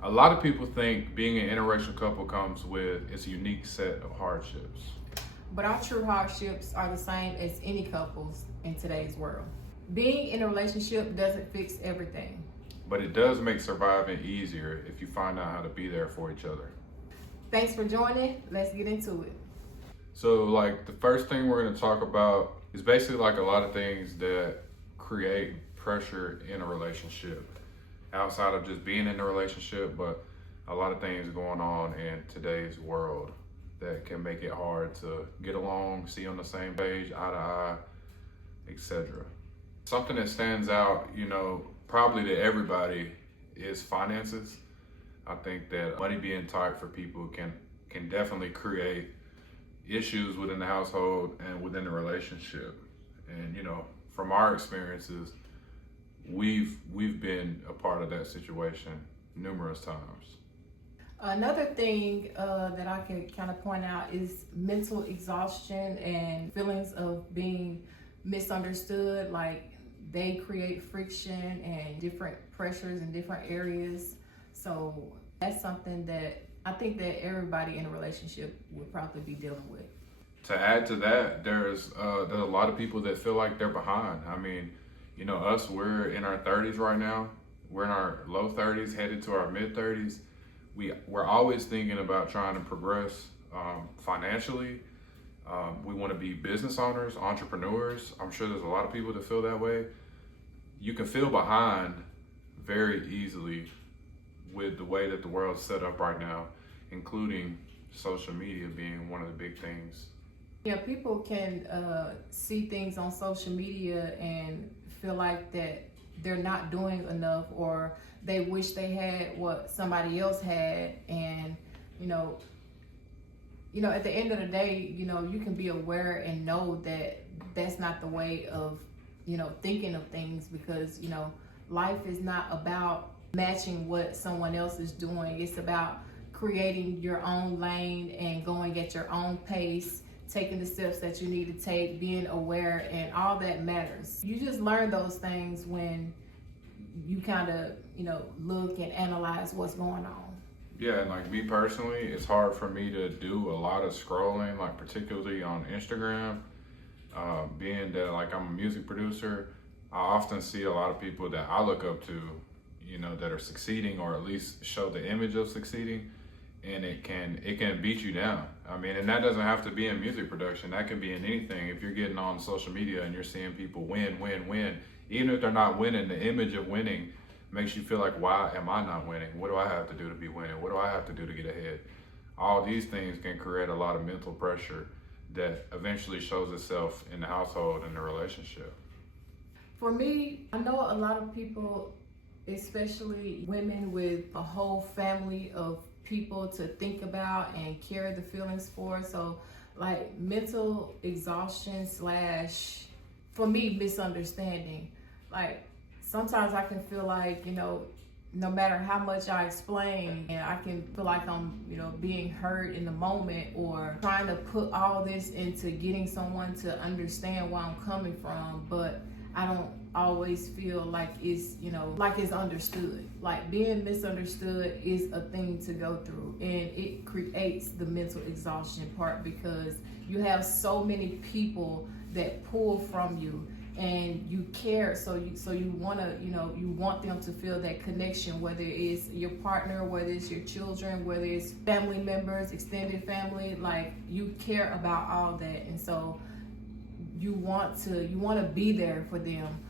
A lot of people think being an interracial couple comes with its unique set of hardships. But our true hardships are the same as any couples in today's world. Being in a relationship doesn't fix everything. But it does make surviving easier if you find out how to be there for each other. Thanks for joining. Let's get into it. So, like, the first thing we're going to talk about is basically like a lot of things that create pressure in a relationship outside of just being in a relationship, but a lot of things going on in today's world that can make it hard to get along, see on the same page, eye to eye, etc. Something that stands out, probably to everybody is finances. I think that money being tight for people can definitely create issues within the household and within the relationship. And from our experiences, we've been a part of that situation numerous times. Another thing that I can kind of point out is mental exhaustion and feelings of being misunderstood. Like, they create friction and different pressures in different areas. So that's something that I think that everybody in a relationship would probably be dealing with. To add to that, there's a lot of people that feel like they're behind. I mean, us, we're in our 30s right now. We're in our low 30s, headed to our mid 30s. We're always thinking about trying to progress financially. We want to be business owners, entrepreneurs. I'm sure there's a lot of people that feel that way. You can feel behind very easily with the way that the world's set up right now, including social media being one of the big things. Yeah, people can see things on social media and feel like that they're not doing enough, or they wish they had what somebody else had. And at the end of the day, you can be aware and know that that's not the way of thinking of things, because life is not about matching what someone else is doing. It's about creating your own lane and going at your own pace, taking the steps that you need to take, being aware, and all that matters. You just learn those things when you kind of, look and analyze what's going on. Yeah, and like me personally, it's hard for me to do a lot of scrolling, like particularly on Instagram. Being that like I'm a music producer, I often see a lot of people that I look up to, that are succeeding, or at least show the image of succeeding, and it can beat you down. I mean, and that doesn't have to be in music production. That can be in anything. If you're getting on social media and you're seeing people win, even if they're not winning, the image of winning makes you feel like, why am I not winning? What do I have to do to be winning? What do I have to do to get ahead? All these things can create a lot of mental pressure that eventually shows itself in the household and the relationship. For me, I know a lot of people, especially women with a whole family of people to think about and carry the feelings for. So like mental exhaustion / for me, misunderstanding. Like, sometimes I can feel like, no matter how much I explain, and I can feel like I'm, being heard in the moment, or trying to put all this into getting someone to understand where I'm coming from, but I don't always feel like it's, like it's understood. Like, being misunderstood is a thing to go through, and it creates the mental exhaustion part, because you have so many people that pull from you, and you care, so you want to, you want them to feel that connection, whether it's your partner, whether it's your children, whether it's family members, extended family. Like, you care about all that, and so you want to be there for them.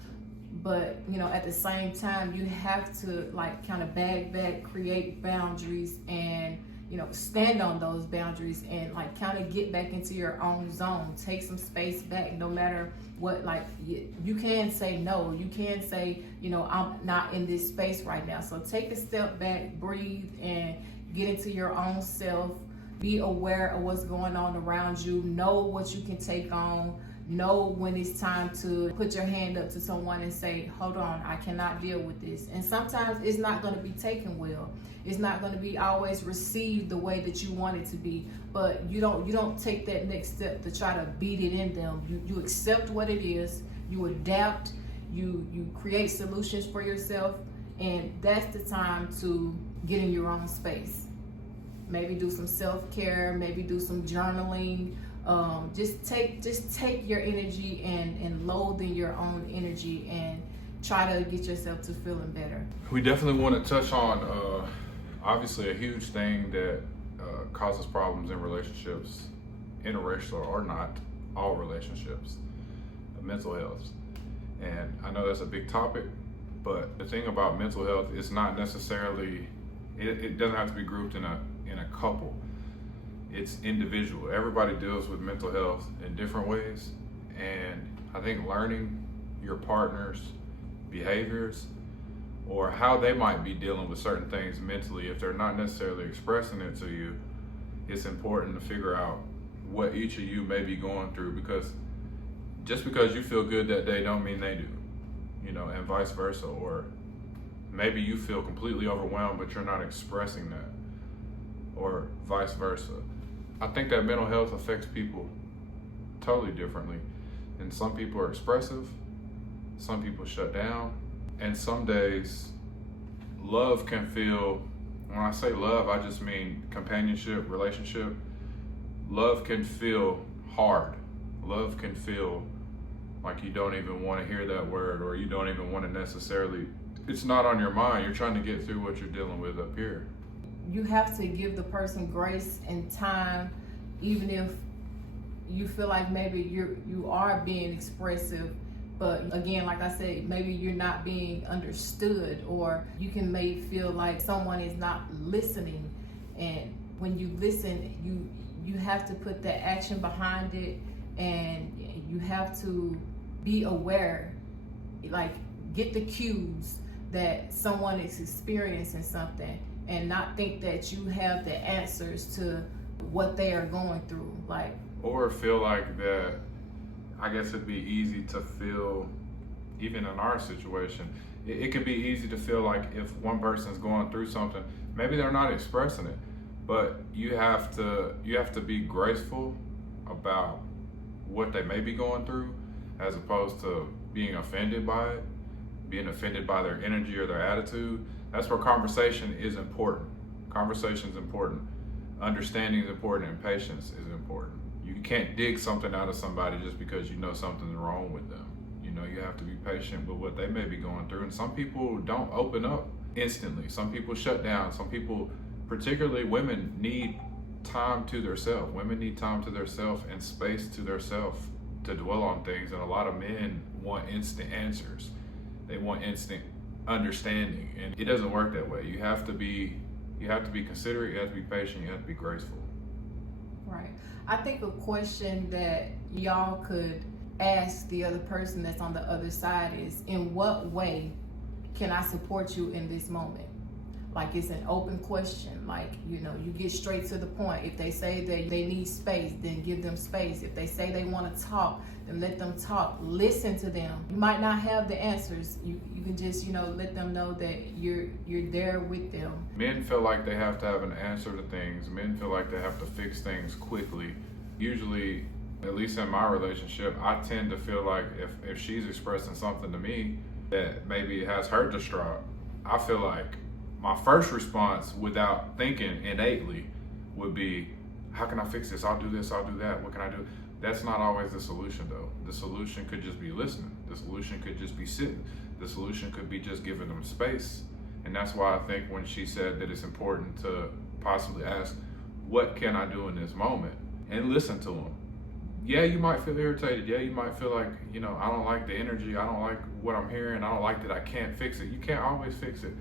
But at the same time, you have to like kind of bag back, create boundaries, and stand on those boundaries, and like kind of get back into your own zone. Take some space back, no matter what. Like, you can say no. You can say, I'm not in this space right now. So take a step back, breathe, and get into your own self. Be aware of what's going on around you. Know what you can take on. Know when it's time to put your hand up to someone and say, hold on, I cannot deal with this. And sometimes it's not going to be taken well. It's not going to be always received the way that you want it to be. But you don't take that next step to try to beat it in them. You accept what it is. You adapt. You create solutions for yourself, And that's the time to get in your own space. Maybe do some self-care, maybe do some journaling. Just take your energy and load in your own energy and try to get yourself to feeling better. We definitely want to touch on obviously a huge thing that causes problems in relationships, interracial or not, all relationships, mental health. And I know that's a big topic, but the thing about mental health is not necessarily, it doesn't have to be grouped in a couple. It's individual. Everybody deals with mental health in different ways. And I think learning your partner's behaviors or how they might be dealing with certain things mentally, if they're not necessarily expressing it to you, it's important to figure out what each of you may be going through, because just because you feel good that day don't mean they do, and vice versa. Or maybe you feel completely overwhelmed but you're not expressing that, or vice versa. I think that mental health affects people totally differently, and some people are expressive, some people shut down, and some days love can feel, when I say love, I just mean companionship, relationship. Love can feel hard. Love can feel like you don't even want to hear that word, or you don't even want to necessarily, it's not on your mind. You're trying to get through what you're dealing with up here. You have to give the person grace and time, even if you feel like maybe you are being expressive, but again, like I said, maybe you're not being understood, or you can maybe feel like someone is not listening. And when you listen, you have to put the action behind it, and you have to be aware, like get the cues that someone is experiencing something, and not think that you have the answers to what they are going through. Like, or feel like that, I guess it'd be easy to feel, even in our situation, it could be easy to feel like if one person's going through something, maybe they're not expressing it, but you have to be graceful about what they may be going through, as opposed to being offended by it, being offended by their energy or their attitude. That's where conversation is important. Conversation is important. Understanding is important, and patience is important. You can't dig something out of somebody just because you know something's wrong with them. You have to be patient with what they may be going through. And some people don't open up instantly. Some people shut down. Some people, particularly women, need time to themselves. Women need time to themselves and space to themselves to dwell on things. And a lot of men want instant answers. They want instant understanding, and it doesn't work that way. You have to be considerate, you have to be patient, you have to be graceful. Right. I think a question that y'all could ask the other person that's on the other side is, in what way can I support you in this moment? Like, it's an open question. Like, you get straight to the point. If they say that they need space, then give them space. If they say they want to talk, then let them talk. Listen to them. You might not have the answers. You can just, let them know that you're there with them. Men feel like they have to have an answer to things. Men feel like they have to fix things quickly. Usually, at least in my relationship, I tend to feel like if she's expressing something to me that maybe has her distraught, I feel like my first response, without thinking innately, would be, how can I fix this? I'll do this, I'll do that. What can I do? That's not always the solution, though. The solution could just be listening. The solution could just be sitting. The solution could be just giving them space. And that's why I think when she said that it's important to possibly ask, what can I do in this moment? And listen to them. Yeah, you might feel irritated. Yeah, you might feel like, I don't like the energy. I don't like what I'm hearing. I don't like that I can't fix it. You can't always fix it.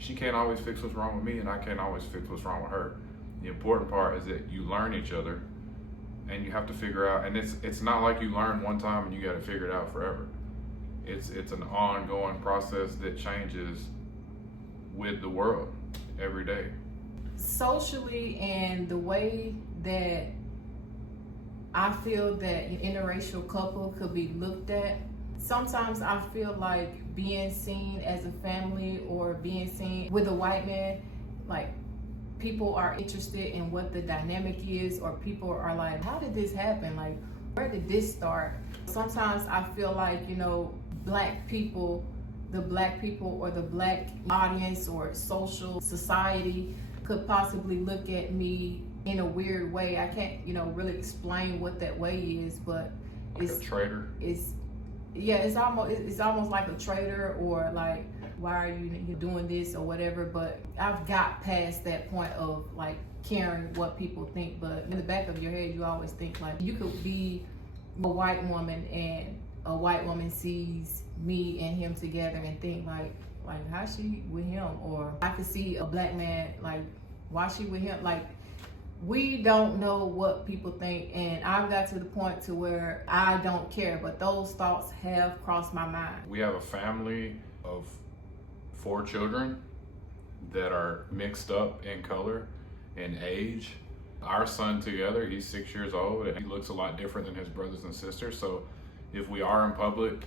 She can't always fix what's wrong with me, and I can't always fix what's wrong with her. The important part is that you learn each other, and you have to figure out, and it's not like you learn one time and you got to figure it out forever. It's an ongoing process that changes with the world every day. Socially, and the way that I feel that an interracial couple could be looked at, sometimes I feel like being seen as a family or being seen with a white man, like, people are interested in what the dynamic is, or people are like, how did this happen? Like, where did this start? Sometimes I feel like, Black people the black people or the black audience or social society could possibly look at me in a weird way. I can't, really explain what that way is, but Like a traitor. It's almost like a traitor, or like, why are you doing this or whatever. But I've got past that point of like caring what people think. But in the back of your head, you always think like you could be a white woman and a white woman sees me and him together and think like how's she with him? Or I could see a black man like, why she with him? Like, we don't know what people think, and I've got to the point to where I don't care, but those thoughts have crossed my mind. We have a family of 4 children that are mixed up in color and age. Our son together, he's 6 years old, and he looks a lot different than his brothers and sisters. So if we are in public,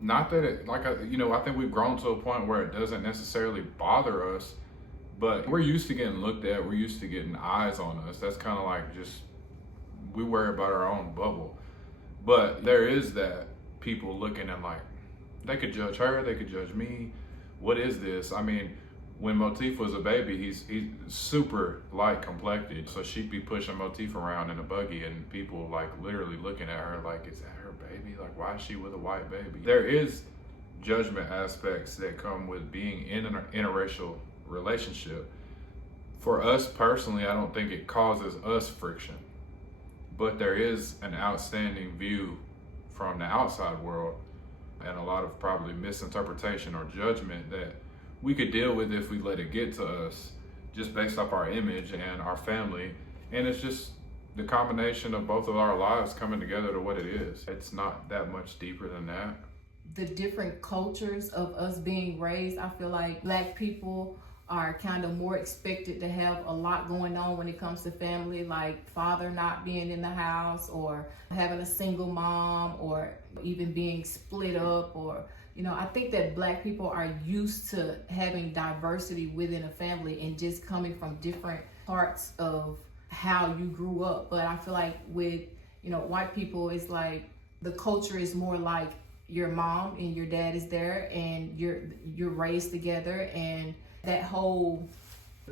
not that it, I think we've grown to a point where it doesn't necessarily bother us, but we're used to getting looked at, we're used to getting eyes on us. That's kind of like just, we worry about our own bubble. But there is that people looking and like, they could judge her, they could judge me. What is this? I mean, when Motif was a baby, he's super light complected. So she'd be pushing Motif around in a buggy and people like literally looking at her like, is that her baby? Like, why is she with a white baby? There is judgment aspects that come with being in an interracial relationship. For us personally, I don't think it causes us friction, but there is an outstanding view from the outside world and a lot of probably misinterpretation or judgment that we could deal with if we let it get to us, just based off our image and our family. And it's just the combination of both of our lives coming together to what it is. It's not that much deeper than that. The different cultures of us being raised, I feel like black people are kind of more expected to have a lot going on when it comes to family, like father not being in the house, or having a single mom, or even being split up, or I think that black people are used to having diversity within a family and just coming from different parts of how you grew up. But I feel like with white people, it's like the culture is more like your mom and your dad is there and you're raised together, and that whole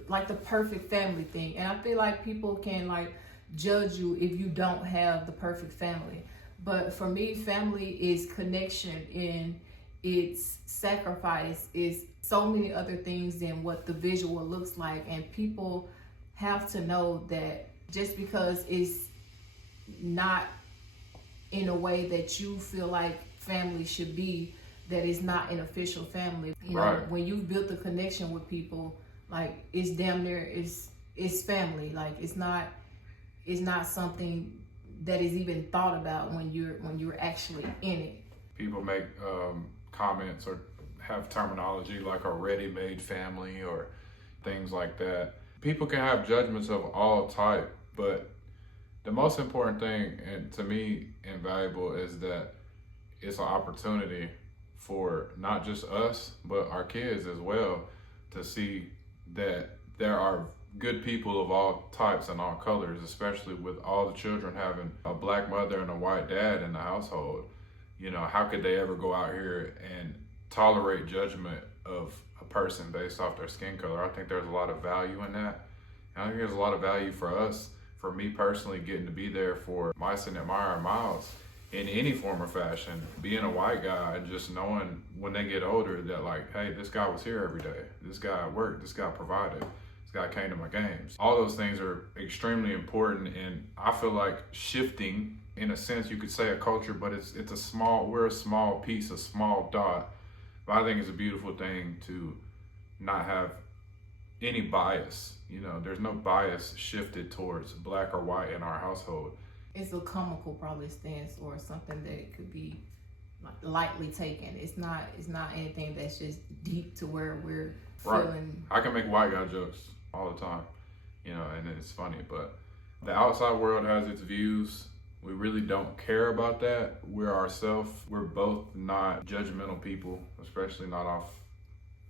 like the perfect family thing. And I feel like people can like judge you if you don't have the perfect family. But for me, family is connection, and it's sacrifice, it's so many other things than what the visual looks like. And people have to know that just because it's not in a way that you feel like family should be, that is not an official family. Right. When you've built a connection with people, like it's damn near it's family. Like it's not something that is even thought about when you're actually in it. People make comments or have terminology like a ready-made family or things like that. People can have judgments of all type, but the most important thing, and to me invaluable, is that it's an opportunity for not just us, but our kids as well, to see that there are good people of all types and all colors, especially with all the children having a black mother and a white dad in the household. How could they ever go out here and tolerate judgment of a person based off their skin color? I think there's a lot of value in that. And I think there's a lot of value for us, for me personally, getting to be there for Myson and Maya and Miles in any form or fashion. Being a white guy and just knowing when they get older that like, hey, this guy was here every day. This guy worked, this guy provided, this guy came to my games. All those things are extremely important, and I feel like shifting, in a sense, you could say a culture, but we're a small piece, a small dot. But I think it's a beautiful thing to not have any bias. There's no bias shifted towards black or white in our household. It's a comical probably stance or something that could be lightly taken. It's not anything that's just deep to where we're feeling. Right. I can make white guy jokes all the time, and it's funny, but the outside world has its views. We really don't care about that. We're ourselves. We're both not judgmental people, especially not off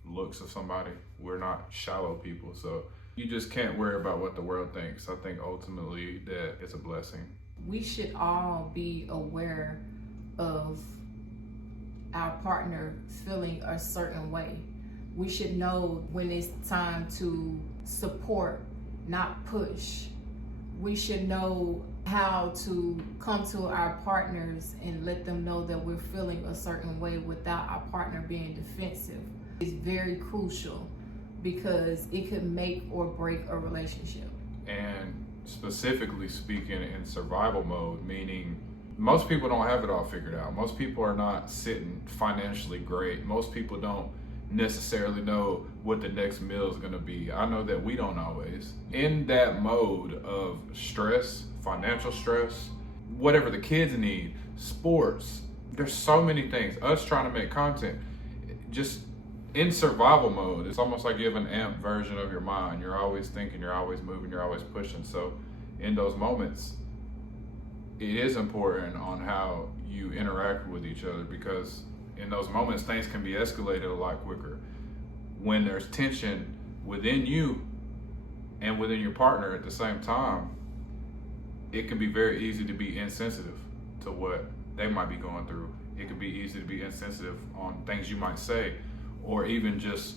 looks of somebody. We're not shallow people. So you just can't worry about what the world thinks. I think ultimately that it's a blessing. We should all be aware of our partner feeling a certain way. We should know when it's time to support, not push. We should know how to come to our partners and let them know that we're feeling a certain way without our partner being defensive. It's very crucial because it could make or break a relationship. And specifically speaking in survival mode, meaning most people don't have it all figured out. Most people are not sitting financially great. Most people don't necessarily know what the next meal is going to be. I know that we don't always. In that mode of stress, financial stress, whatever the kids need, sports, there's so many things. Us trying to make content, just in survival mode, it's almost like you have an amped version of your mind. You're always thinking, you're always moving, you're always pushing. So in those moments, it is important on how you interact with each other, because in those moments, things can be escalated a lot quicker. When there's tension within you and within your partner at the same time, it can be very easy to be insensitive to what they might be going through. It can be easy to be insensitive on things you might say, or even just,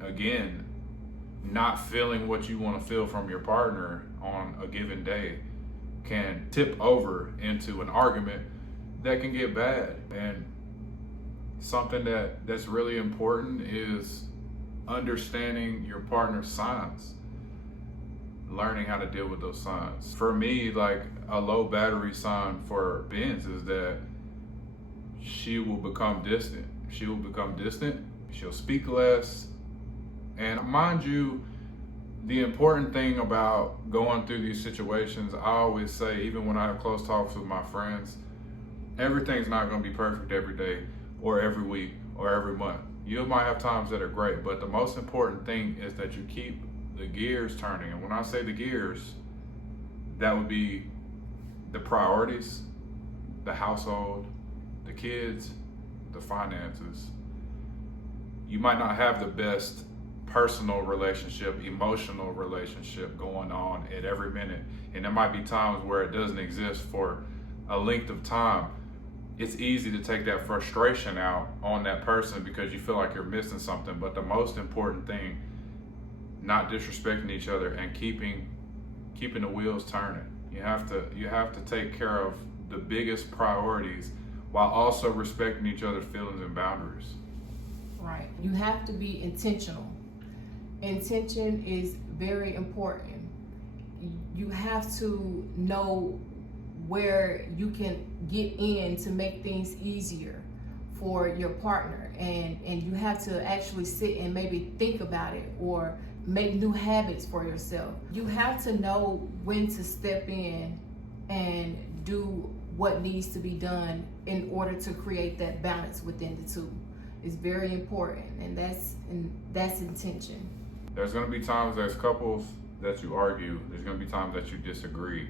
again, not feeling what you want to feel from your partner on a given day can tip over into an argument that can get bad. And something that's really important is understanding your partner's signs, learning how to deal with those signs. For me, like a low battery sign for Benz is that she will become distant. She'll speak less. And mind you, the important thing about going through these situations, I always say, even when I have close talks with my friends, everything's not going to be perfect every day or every week or every month. You might have times that are great, but the most important thing is that you keep the gears turning. And when I say the gears, that would be the priorities, the household, the kids, the finances. You might not have the best personal relationship, emotional relationship going on at every minute. And there might be times where it doesn't exist for a length of time. It's easy to take that frustration out on that person because you feel like you're missing something. But the most important thing, not disrespecting each other and keeping the wheels turning. You have to take care of the biggest priorities while also respecting each other's feelings and boundaries. Right. You have to be intentional. Intention is very important. You have to know where you can get in to make things easier for your partner, and you have to actually sit and maybe think about it or make new habits for yourself. You have to know when to step in and do what needs to be done in order to create that balance within the two. It's very important, and that's intention. There's going to be times as couples that you argue. There's going to be times that you disagree.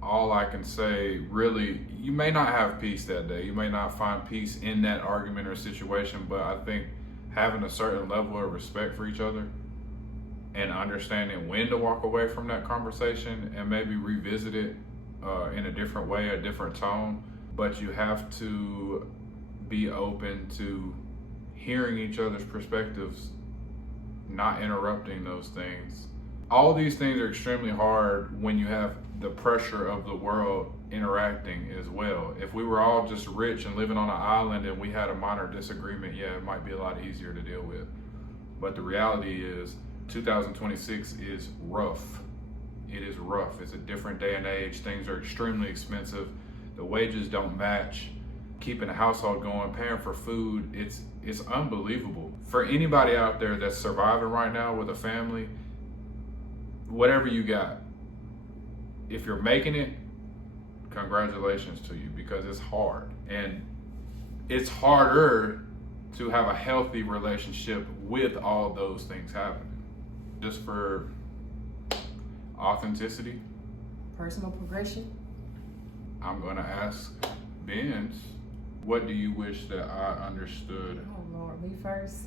All I can say, really, you may not have peace that day. You may not find peace in that argument or situation, but I think having a certain level of respect for each other and understanding when to walk away from that conversation and maybe revisit it in a different way, a different tone. But you have to be open to hearing each other's perspectives, not interrupting those things. All these things are extremely hard when you have the pressure of the world interacting as well. If we were all just rich and living on an island and we had a minor disagreement, yeah, it might be a lot easier to deal with. But the reality is 2026 is rough. It is rough. It's a different day and age. Things are extremely expensive. The wages don't match. Keeping a household going, paying for food, it's unbelievable. For anybody out there that's surviving right now with a family, whatever you got, if you're making it, congratulations to you, because it's hard. And it's harder to have a healthy relationship with all those things happening. Just for authenticity, Personal progression. I'm gonna ask Benz, what do you wish that I understood? Oh Lord, me first.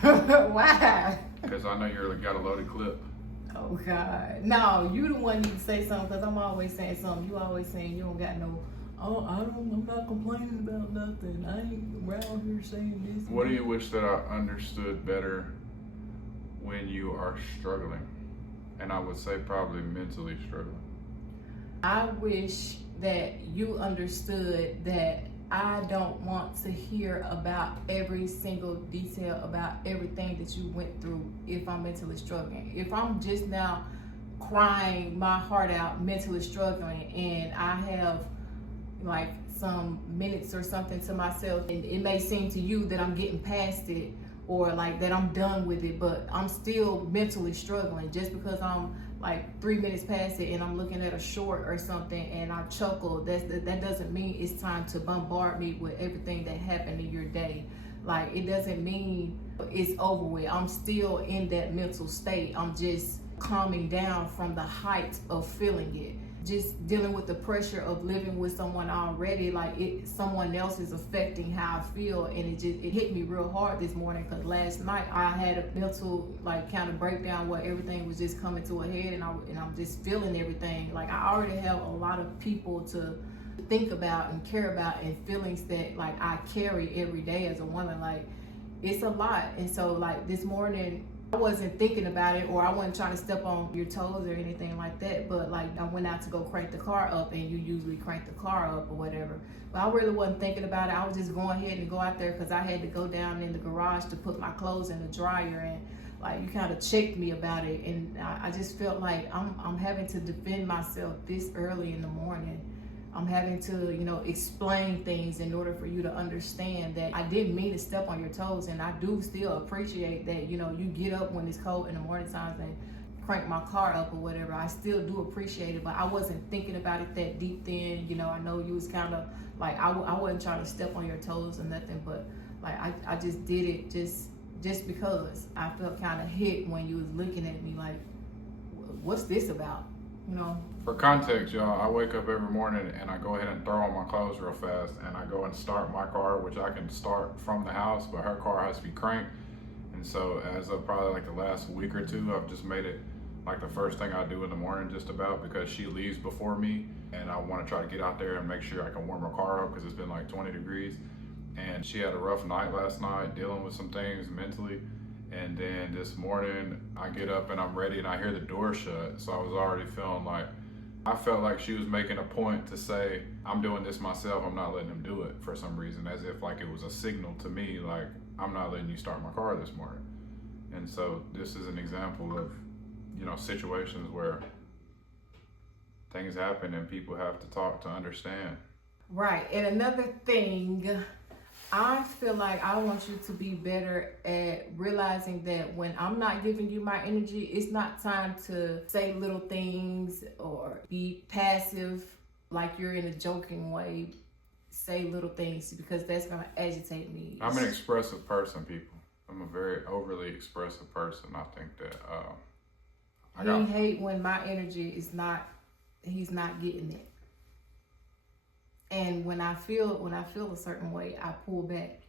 Why? Because I know you got a loaded clip. Oh God. No, you the one need to say something, because I'm always saying something. You always saying you don't got no I'm not complaining about nothing. I ain't around here saying this. What do you wish that I understood better when you are struggling? And I would say probably mentally struggling. I wish that you understood that I don't want to hear about every single detail about everything that you went through if I'm mentally struggling. If I'm just now crying my heart out, mentally struggling, and I have like some minutes or something to myself, and it may seem to you that I'm getting past it or like that I'm done with it, but I'm still mentally struggling. Just because I'm like 3 minutes past it and I'm looking at a short or something and I chuckle, that doesn't mean it's time to bombard me with everything that happened in your day. Like, it doesn't mean it's over with. I'm still in that mental state. I'm just calming down from the height of feeling it. Just dealing with the pressure of living with someone already, like someone else is affecting how I feel, and it hit me real hard this morning because last night I had a mental like kind of breakdown where everything was just coming to a head, and I'm just feeling everything. Like, I already have a lot of people to think about and care about, and feelings that like I carry every day as a woman. Like, it's a lot. And so like this morning I wasn't thinking about it, or I wasn't trying to step on your toes or anything like that, but like I went out to go crank the car up, and you usually crank the car up or whatever. But I really wasn't thinking about it. I was just going ahead and go out there because I had to go down in the garage to put my clothes in the dryer, and like you kind of checked me about it, and I just felt like I'm having to defend myself this early in the morning. I'm having to, explain things in order for you to understand that I didn't mean to step on your toes, and I do still appreciate that, you get up when it's cold in the morning times and crank my car up or whatever. I still do appreciate it, but I wasn't thinking about it that deep then. I know you was kind of like, I wasn't trying to step on your toes or nothing, but like I just did it just because I felt kind of hit when you was looking at me like, what's this about? For context, y'all, I wake up every morning and I go ahead and throw on my clothes real fast, and I go and start my car, which I can start from the house, but her car has to be cranked. And so as of probably like the last week or two, I've just made it like the first thing I do in the morning, just about, because she leaves before me, and I want to try to get out there and make sure I can warm her car up because it's been like 20 degrees. And she had a rough night last night dealing with some things mentally. And then this morning I get up and I'm ready, and I hear the door shut. So I was already feeling like, I felt like she was making a point to say, I'm doing this myself, I'm not letting him do it, for some reason, as if like it was a signal to me, like, I'm not letting you start my car this morning. And so this is an example of, situations where things happen and people have to talk to understand. Right. And another thing, I feel like I want you to be better at realizing that when I'm not giving you my energy, it's not time to say little things or be passive like you're in a joking way. Say little things, because that's going to agitate me. I'm an expressive person, people. I'm a very overly expressive person. I think that He hate when my energy is not, he's not getting it. And when I feel a certain way, I pull back.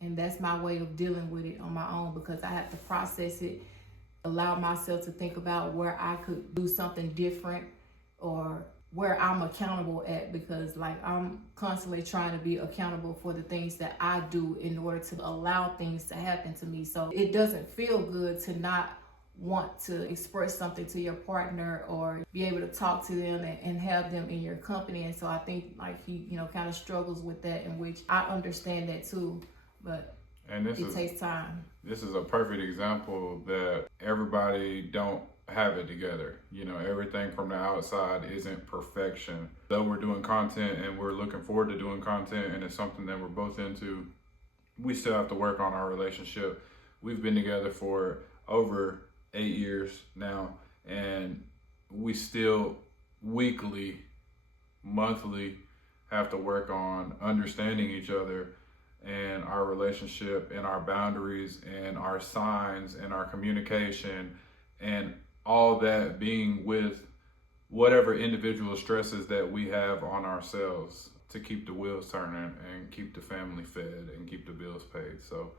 And that's my way of dealing with it on my own, because I have to process it, allow myself to think about where I could do something different or where I'm accountable at, because like I'm constantly trying to be accountable for the things that I do in order to allow things to happen to me. So it doesn't feel good to not want to express something to your partner or be able to talk to them and have them in your company. And so I think like he, kind of struggles with that, in which I understand that too, but it takes time. This is a perfect example that everybody don't have it together. Everything from the outside isn't perfection. Though we're doing content and we're looking forward to doing content and it's something that we're both into, we still have to work on our relationship. We've been together for over 8 years now, and we still weekly, monthly have to work on understanding each other and our relationship and our boundaries and our signs and our communication, and all that being with whatever individual stresses that we have on ourselves to keep the wheels turning and keep the family fed and keep the bills paid. So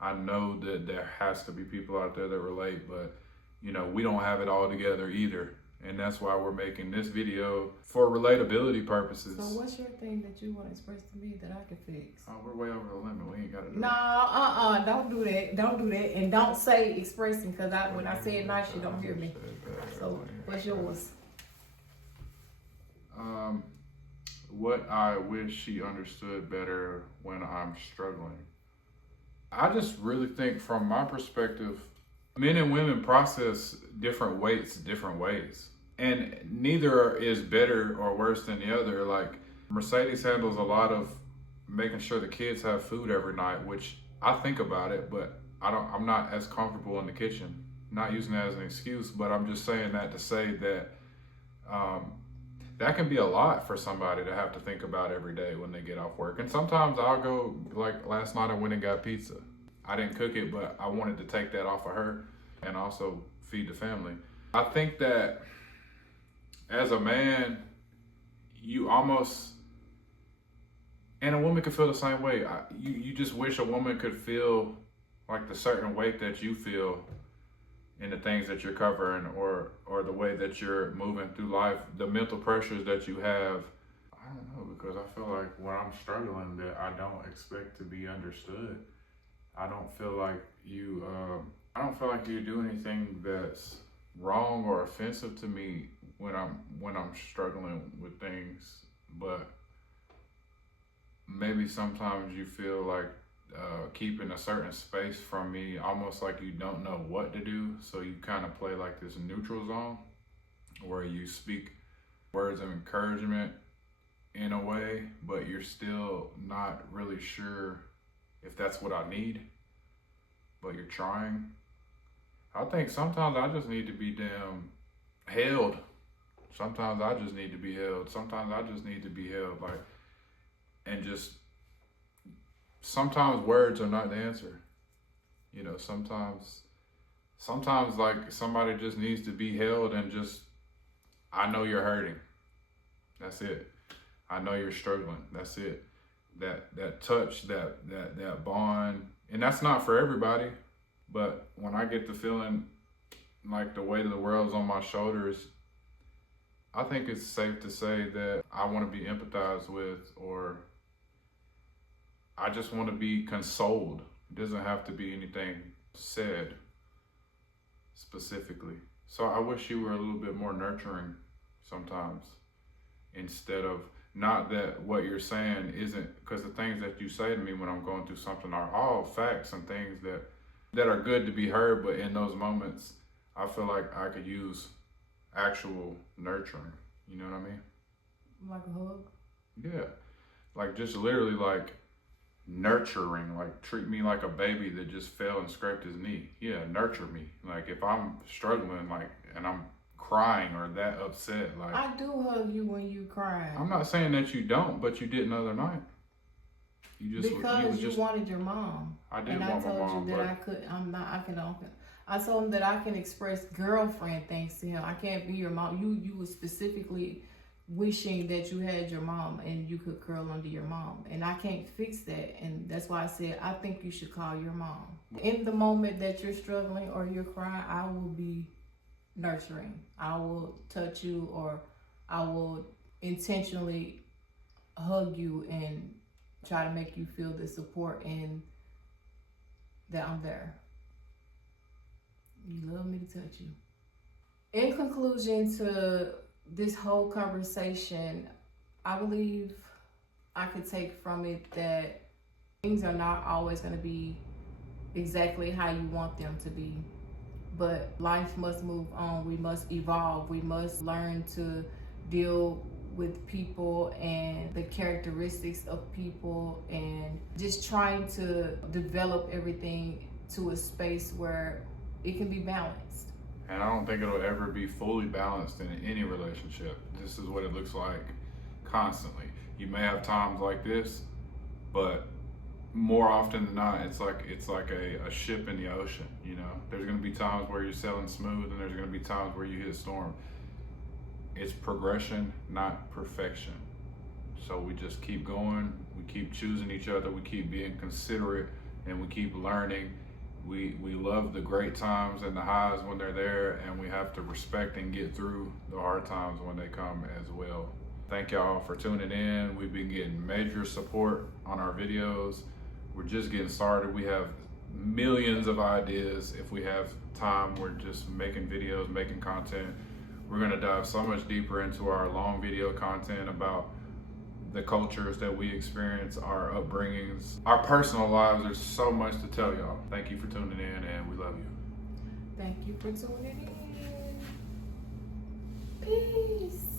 I know that there has to be people out there that relate, but we don't have it all together either. And that's why we're making this video for relatability purposes. So what's your thing that you want to express to me that I can fix? Oh, we're way over the limit. We ain't got to do No, don't do that. Don't do that. And don't say expressing, because when I say it nice, you don't hear me. So what's yours? What I wish she understood better when I'm struggling. I just really think from my perspective, men and women process different weights different ways. And neither is better or worse than the other. Like Mercedes handles a lot of making sure the kids have food every night, which I think about it, but I'm not as comfortable in the kitchen. Not using that as an excuse, but I'm just saying that to say that that can be a lot for somebody to have to think about every day when they get off work. And sometimes I'll go, like last night I went and got pizza. I didn't cook it, but I wanted to take that off of her and also feed the family. I think that as a man, you almost, and a woman could feel the same way. You just wish a woman could feel like the certain weight that you feel in the things that you're covering, or the way that you're moving through life, the mental pressures that you have. I don't know, because I feel like when I'm struggling that I don't expect to be understood. I don't feel like you do anything that's wrong or offensive to me when I'm struggling with things, but maybe sometimes you feel like keeping a certain space from me, almost like you don't know what to do. So you kind of play like this neutral zone where you speak words of encouragement in a way, but you're still not really sure if that's what I need, but you're trying. I think sometimes I just need to be damn held. Sometimes I just need to be held. Sometimes I just need to be held, like, and just, sometimes words are not the answer. You know, sometimes like somebody just needs to be held and just, I know you're hurting. That's it. I know you're struggling. That's it. That touch, that bond. And that's not for everybody, but when I get the feeling like the weight of the world's on my shoulders, I think it's safe to say that I want to be empathized with, or I just want to be consoled. It doesn't have to be anything said specifically. So I wish you were a little bit more nurturing sometimes, instead of, not that what you're saying isn't, because the things that you say to me when I'm going through something are all facts and things that are good to be heard, but in those moments, I feel like I could use actual nurturing. You know what I mean? Like a hug? Yeah. Like just literally like nurturing, like treat me like a baby that just fell and scraped his knee. Yeah, nurture me. Like if I'm struggling, like, and I'm crying or that upset, like, I do hug you when you crying. I'm not saying that you don't, but you didn't the other night. You just because you wanted your mom. I did and want my mom, I told you that I told him that I can express girlfriend things to him. I can't be your mom. You were specifically wishing that you had your mom and you could curl under your mom, and I can't fix that. And that's why I said I think you should call your mom. In the moment that you're struggling or you're crying, I will be nurturing. I will touch you, or I will intentionally hug you and try to make you feel the support and that I'm there. You love me to touch you. In conclusion to this whole conversation, I believe I could take from it that things are not always going to be exactly how you want them to be. But life must move on. We must evolve. We must learn to deal with people and the characteristics of people, and just trying to develop everything to a space where it can be balanced. And I don't think it'll ever be fully balanced in any relationship. This is what it looks like constantly. You may have times like this, but more often than not, it's like a ship in the ocean. You know, there's going to be times where you're sailing smooth, and there's going to be times where you hit a storm. It's progression, not perfection. So we just keep going. We keep choosing each other. We keep being considerate, and we keep learning. We love the great times and the highs when they're there, and we have to respect and get through the hard times when they come as well. Thank y'all for tuning in. We've been getting major support on our videos. We're just getting started. We have millions of ideas. If we have time, we're just making videos, making content. We're gonna dive so much deeper into our long video content about the cultures that we experience, our upbringings, our personal lives. There's so much to tell y'all. Thank you for tuning in, and we love you. Thank you for tuning in. Peace.